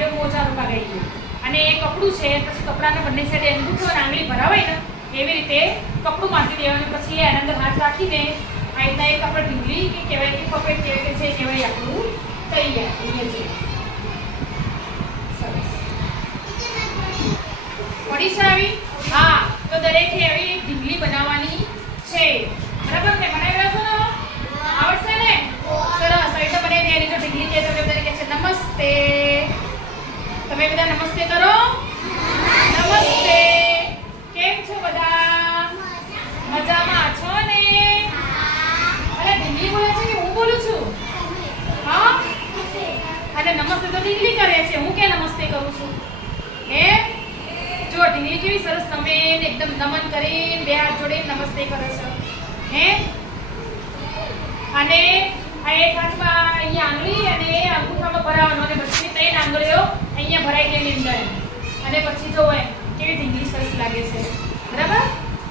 જો મોજાનું પગાઈ ગયું. અને એ કપડું છે, પછી કપડાના બંને સાઈડે અંગૂઠો અને આંગળી ભરાવાય ને, એવી રીતે કપડું બાંધી દેવાનું, પછી એના અંદર હાથ રાખીને આ રીતના એક આપણે ઢીંગલી કે કહેવાય કે પપેટ કેવી રીતે છે કહેવાય, આપણું તૈયાર અહીંયા છે સરસ. પડી છે આવી? હા, તો દરેકે આવી ઢીંગલી બનાવવાની છે. તમે બધા નમસ્તે કરો. નમસ્તે. કેમ છો બધા? મજામાં છો ને? અરે દિલ્હી બોલે છે કે હું બોલું છું? હા? અને નમસ્તે તો દિલ્હી કરે છે. હું કે નમસ્તે કરું છું? હે? જો, દિલ્હી કેવી સરસ તમે એકદમ નમન કરીને બે હાથ જોડીને નમસ્તે કરે છો. હે? અને આ એક હાથમાં અહીંયા આંગળી અને એ અંગૂઠામાં ભરાવાનો અને બધી ત્રણ આંગળીઓ અહીંયા ભરાઈ ગયેલી અંદર. અને પછી જો એમ કેવી ઢીંગલી સરસ લાગે છે.